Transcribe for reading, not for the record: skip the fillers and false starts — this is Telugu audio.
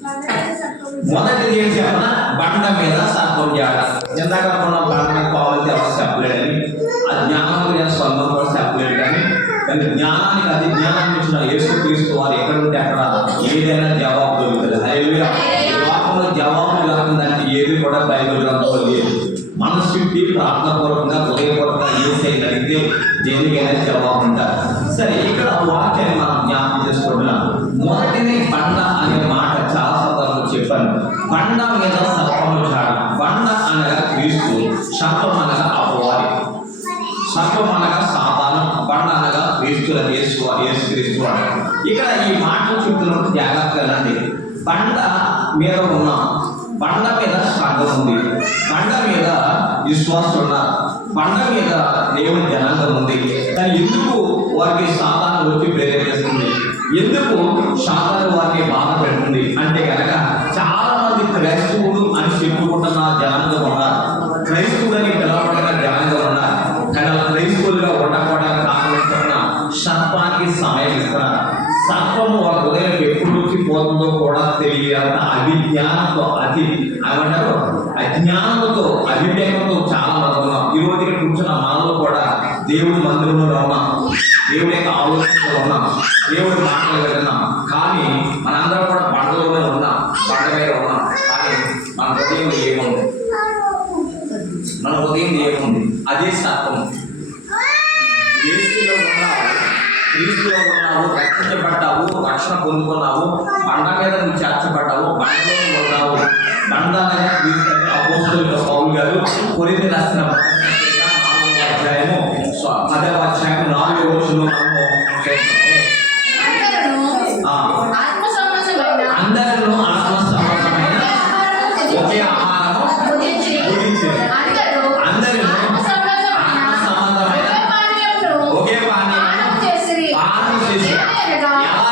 మొదటిది ఏం చెప్పనా, బండ మీద సర్పం జాడ. ఇందాక మనం బండ మీద పావులకి ఎవరు చెప్పలేడని, అజ్ఞానం స్వర్గం కూడా చెప్పలేడు. కానీ జ్ఞానానికి అది జ్ఞానాన్ని ఇచ్చిన యేసుక్రీస్తు వారు ఎక్కడ ఉంటే అక్కడ ఏదైనా జవాబు దొరుకుతుంది. హల్లెలూయా. ఈ లోకంలో జవాబు లేకుందంటే ఏది కూడా బైబిల్ గ్రంథంలో లేదు. మనసు పెట్టి ప్రార్థనపూర్వకంగా హృదయపూర్వకంగా ఏసైనా అడిగితే దేనికైనా జవాబు ఉంటారు. సరే, ఇక్కడ వాక్యాన్ని మనం జ్ఞాపకం చేసుకుంటున్నాం. మొదటిది బండ అనే మాట చాలా సందర్భంలో చెప్పాను. బండ మీద సర్పము జాడ. బండ అనగా క్రీస్తు, సర్పం అనగా అపవాది. సర్పం అనగా సాతాను, బండ అనగా క్రీస్తు, యేసుక్రీస్తు వాడు. ఇక్కడ ఈ మాటలు చెప్తున్నప్పుడు జాగ్రత్తగా రండి. బండ మీద ఉన్నాం, బండ మీద సంఘం ఉంది, బండ మీద విశ్వాసం ఉన్నారు, బండ మీద దేవుని జనాంగం ఉంది. కానీ ఎందుకు వారికి సాతాను వచ్చి ప్రేరేపిస్తుంది? ఎందుకు సాతాను వారిని బాధ పెడుతుంది అంటే కనుక చాలా మంది క్రైస్తవులు అని చెప్పుకుంటున్న జనాంగం ఉన్నారు, క్రైస్తవులని పిలవబడిన జనాంగం ఉన్నారు. కానీ అలా క్రైస్తవులుగా ఉండకపోవడానికి కారణం సర్పానికి సమయం ఇస్తున్నారు. సర్పము వాళ్ళ హృదయం ఎప్పుడు నుంచి పోతుందో కూడా తెలియాలంట. అవిజ్ఞానంతో ఏమంటారు, అజ్ఞానంతో అవివేకంతో చాలా మంది ఉన్నాం. ఈ రోజు ఇక్కడ కూర్చున్న మనలో కూడా దేవుడి మందిరంలో ఉన్నాం, దేవుడి యొక్క ఆలోచనలో ఉన్నాం, దేవుడి మాటలు విన్నాం. కానీ మనందరం కూడా బండలోనే ఉన్నాం, బండ మీద ఉన్నాం. కానీ మన హృదయం ఏముంది? మన హృదయం ఏముంది? అదే సర్పం. యేసులో ఉన్నావు, క్రీస్తులో ఉన్నావు, రక్షించబడ్డావు, రక్షణ పొందుకున్నావు, బండ మీద నువ్వు చేర్చబడ్డావు, బండలో ఉన్నావు. బండ అనేది క్రీస్తు. అపోస్తలుడైన పౌలు గారు కొరింథీ రాసిన 4వ అధ్యాయము 10వ అధ్యాయం 4వ వచనంలో అందరిలో ఆత్మ సంబంధమైన ఒకే ఆహారము భుజించింది. అందరిలో ఆత్మ సంబంధమైన ఒకే పానీయం పానం చేసి ఎలా